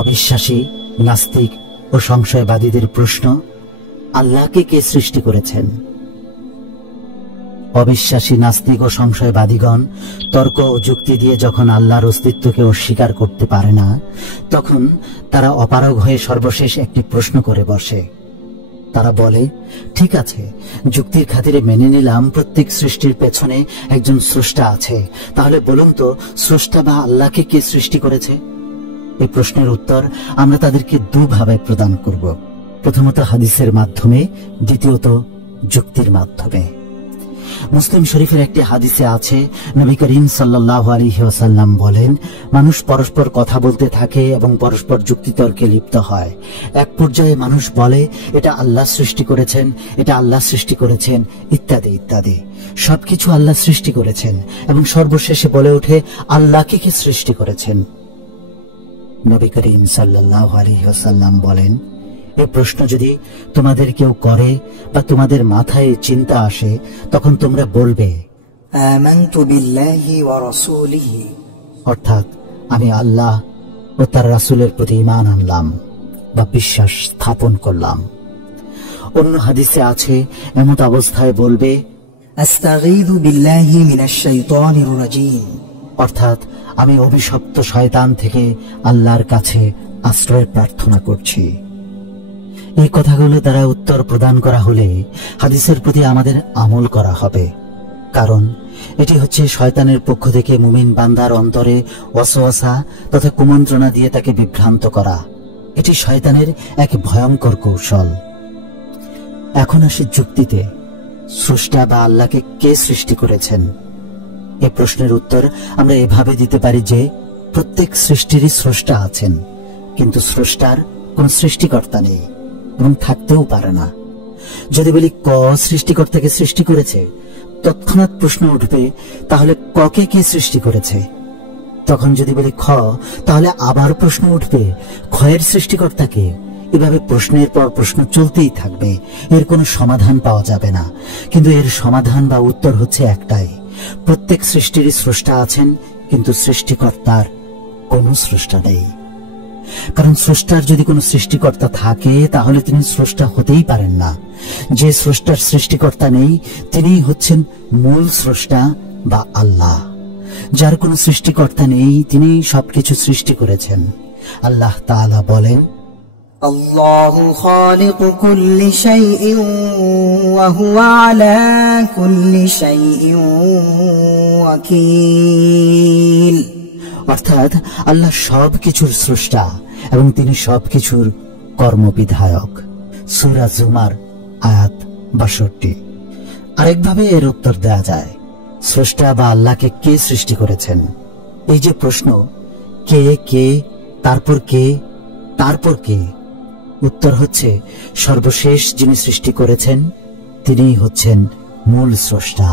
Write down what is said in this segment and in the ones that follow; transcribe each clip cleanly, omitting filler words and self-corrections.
অবিশ্বাসী, নাস্তিক ও সংশয়বাদীদের প্রশ্ন, আল্লাহকে কে সৃষ্টি করেছেন? অবিশ্বাসী, নাস্তিক ও সংশয়বাদীগণ তর্ক ও যুক্তি দিয়ে যখন আল্লাহর অস্তিত্বকে অস্বীকার করতে পারে না, তখন তারা অপারগ হয়ে সর্বশেষ একটি প্রশ্ন করে বসে। তারা বলে, ঠিক আছে, যুক্তির খাতিরে মেনে নিলাম প্রত্যেক সৃষ্টির পেছনে একজন স্রষ্টা আছে, তাহলে বলুন তো, স্রষ্টা বা আল্লাহকে কে সৃষ্টি করেছে? এই প্রশ্নের উত্তর আমরা তাদেরকে দুভাবে প্রদান করব। প্রথমত হাদিসের মাধ্যমে, দ্বিতীয়ত যুক্তির মাধ্যমে। মুসলিম শরীফের একটি হাদিসে আছে, নবী করিম সাল্লাল্লাহু আলাইহি ওয়াসাল্লাম বলেন, মানুষ পরস্পর কথা বলতে থাকে এবং পরস্পর যুক্তিতর্কে লিপ্ত হয়। এক পর্যায়ে মানুষ বলে, এটা আল্লাহ সৃষ্টি করেছেন, এটা আল্লাহ সৃষ্টি করেছেন, ইত্যাদি ইত্যাদি। সবকিছু আল্লাহ সৃষ্টি করেছেন এবং সর্বশেষে বলে ওঠে, আল্লাহকে কে সৃষ্টি করেছেন? নবী করিম সাল্লাল্লাহু আলাইহি ওয়াসাল্লাম বলেন, এই প্রশ্ন যদি তোমাদের কেউ করে বা তোমাদের মাথায় চিন্তা আসে, তখন তোমরা বলবে, আমানতু বিল্লাহি ওয়া রাসূলিহি, অর্থাৎ আমি আল্লাহ ও তার রাসূলের প্রতি ঈমান আনলাম বা বিশ্বাস স্থাপন করলাম। অন্য হাদিসে আছে, এমত অবস্থায় বলবে, আস্তাগীযু বিল্লাহি মিনাশ শাইতানির রাজীম, অর্থাৎ আমি অভিশপ্ত শয়তান থেকে আল্লাহর কাছে আশ্রয় প্রার্থনা করছি। এই কথাগুলো দ্বারা উত্তর প্রদান করা হলে হাদিসের প্রতি আমাদের আমল করা হবে, কারণ এটি হচ্ছে শয়তানের পক্ষ থেকে মুমিন বান্দার অন্তরে ওয়াসওয়াসা তথা কুমন্ত্রণা দিয়ে তাকে বিভ্রান্ত করা। এটি শয়তানের এক ভয়ঙ্কর কৌশল। এখন আসি যুক্তিতে। স্রষ্টা বা আল্লাহকে কে সৃষ্টি করেছেন? এই প্রশ্নের উত্তর আমরা এভাবে দিতে পারি যে, প্রত্যেক সৃষ্টিরই স্রষ্টা আছেন, কিন্তু স্রষ্টার কোন সৃষ্টিকর্তা নেই এবং থাকতেও পারে না। যদি বলি ক সৃষ্টিকর্তাকে সৃষ্টি করেছে, তৎক্ষণাৎ প্রশ্ন উঠবে, তাহলে ককে কে সৃষ্টি করেছে? তখন যদি বলি খ, তাহলে আবার প্রশ্ন উঠবে, ক্ষয়ের সৃষ্টিকর্তাকে। এভাবে প্রশ্নের পর প্রশ্ন চলতেই থাকবে, এর কোনো সমাধান পাওয়া যাবে না। কিন্তু এর সমাধান বা উত্তর হচ্ছে একটাই, প্রত্যেক সৃষ্টিরই স্রষ্টা আছেন, কিন্তু সৃষ্টিকর্তার কোনো স্রষ্টা নেই। কারণ স্রষ্টার যদি কোনো সৃষ্টিকর্তা থাকে, তাহলে তিনি স্রষ্টা হতেই পারেন না। যে স্রষ্টার সৃষ্টিকর্তা নেই, তিনিই হচ্ছেন মূল স্রষ্টা বা আল্লাহ। যার কোনো সৃষ্টিকর্তা নেই, তিনি সবকিছু সৃষ্টি করেছেন। আল্লাহ তাআলা বলেন, আল্লাহু খালিকু কুল্লি শাইইন ওয়া হুয়া আলা কুল্লি শাইইন ওয়াকিল, অর্থাৎ আল্লাহ সবকিছুর স্রষ্টা এবং তিনি সবকিছুর কর্মবিধায়ক। সূরা জুমার আয়াত ৬২। আরেকভাবে এর উত্তর দেওয়া যায়, স্রষ্টা বা আল্লাহকে কে সৃষ্টি করেছেন? এই যে প্রশ্ন, কে কে, তারপর কে, তারপর কে, উত্তর হচ্ছে, সর্বশেষ যিনি সৃষ্টি করেছেন তিনিই হচ্ছেন মূল স্রষ্টা,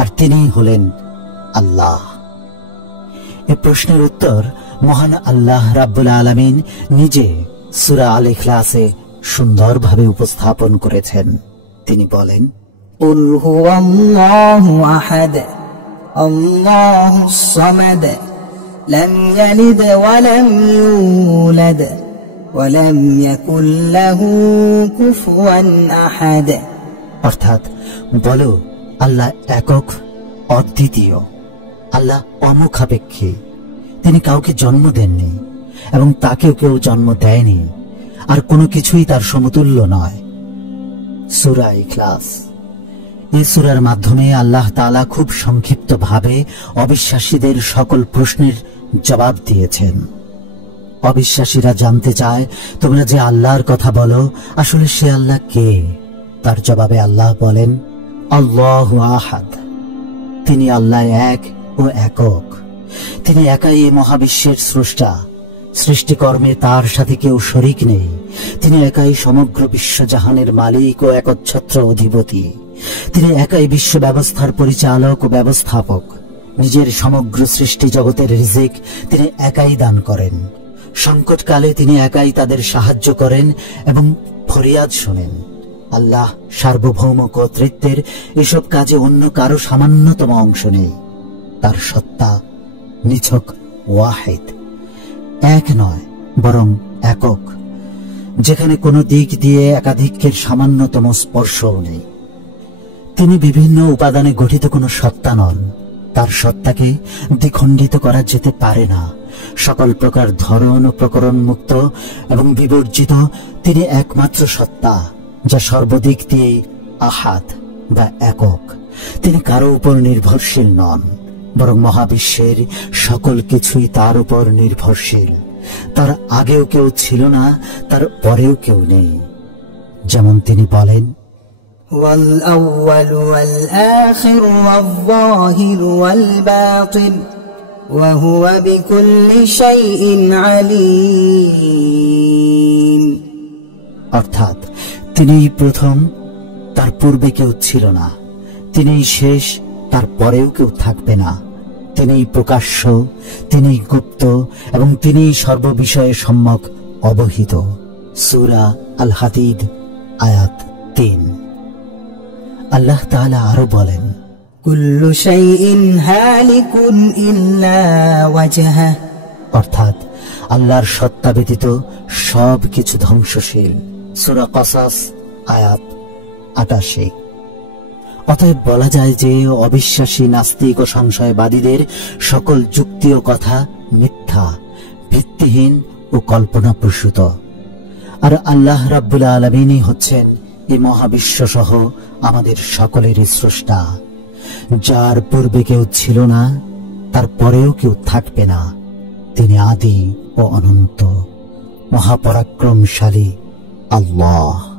আর তিনিই হলেন আল্লাহ। এই প্রশ্নের উত্তর মহান আল্লাহ রাব্বুল আলামিন নিজে সূরা আল ইখলাসে সুন্দরভাবে উপস্থাপন করেছেন। তিনি বলেন, কুল হুয়াল্লাহু আহাদ আল্লাহুস সামাদ লাম ইয়ালিদ ওয়া লাম ইউলাদ ওয়া লাম ইয়াকুল লাহু কুফুয়ান আহাদ, অর্থাৎ বলো, আল্লাহ একক, অদ্বিতীয়, আল্লাহ অমুখাপেক্ষী, তিনি কাউকে জন্ম দেননি এবং তাকেও কেউ জন্ম দেয়নি, আর কোনো কিছুই তার সমতুল্য নয়। সূরা ইখলাস। এই সূরার মাধ্যমে আল্লাহ তাআলা খুব সংক্ষিপ্ত ভাবে অবিশ্বাসীদের সকল প্রশ্নের জবাব দিয়েছেন। অবিশ্বাসীরা জানতে চায়, তোমরা যে আল্লাহর কথা বলো, আসলে সে আল্লাহ কে? তার জবাবে আল্লাহ বলেন, আল্লাহু আহাদ, তিনি আল্লাহ এক ও একক। তিনি একাই এই মহাবিশ্বের স্রষ্টা। সৃষ্টিকর্মে তার সাথে কেউ শরিক নেই। তিনি একাই সমগ্র বিশ্বজাহানের মালিক ও একচ্ছত্র অধিপতি। তিনি একাই বিশ্ব ব্যবস্থার পরিচালক ও ব্যবস্থাপক। নিজের সমগ্র সৃষ্টি জগতের রিজিক তিনি একাই দান করেন। সংকটকালে তিনি একাই তাদের সাহায্য করেন এবং ফরিয়াদ শোনেন। আল্লাহ সার্বভৌম কর্তৃত্বের এসব কাজে অন্য কারো সামান্যতম অংশ নেই। তার সত্তা নিছক ওয়াহিদ, এক নয় বরং একক, যেখানে কোনো দিক দিয়ে একাধিকের সামান্যতম স্পর্শও নেই। তিনি বিভিন্ন উপাদানে গঠিত কোনো সত্তা নন। তার সত্তাকে দ্বিখণ্ডিত করা যেতে পারে না। সকল প্রকার ধরন ও প্রকরণ মুক্ত এবং বিবর্জিত তিনি একমাত্র সত্তা, যা সর্বদিক দিয়ে আহাদ বা একক। তিনি কারো উপর নির্ভরশীল নন, বরং মহাবিশ্বের সকল কিছুই তার উপর নির্ভরশীল। তার আগেও কেউ ছিল না, তার পরেও কেউ নেই। যেমন তিনি বলেন, والأول والآخر والظاهر والباطن وهو بكل شيء عليم। অর্থাৎ তিনিই প্রথম, তার পূর্বে কেউ ছিল না। তিনিই শেষ, তার পরেও কেউ থাকবে না। তিনিই প্রকাশ্য, তিনিই গুপ্ত এবং তিনিই সর্ববিষয়ে সম্যক অবহিত। সূরা আল হাদিদ আয়াত 3। আল্লাহ তাআলা আরো বলেন, কুল্লু শাইইন হালিকুন ইল্লা ওয়াজহা। অর্থাৎ আল্লাহর সত্তা ব্যতীত সব কিছু ধ্বংসশীল। সূরা কসাস আয়াত 88। অতএব বলা যায় যে অবিশ্বাসী নাস্তিক ও সংশয়বাদীদের সকল যুক্তি ও কথা মিথ্যা, ভিত্তিহীন ও কল্পনাপ্রসূত। আর আল্লাহ রাব্বুল আলামিনই হচ্ছেন এই মহাবিশ্ব সহ আমাদের সকলেরই স্রষ্টা, যার পূর্বে কেউ ছিল না, তার পরেও কেউ থাকবে না। তিনি আদি ও অনন্ত, মহাপরাক্রমশালী আল্লাহ।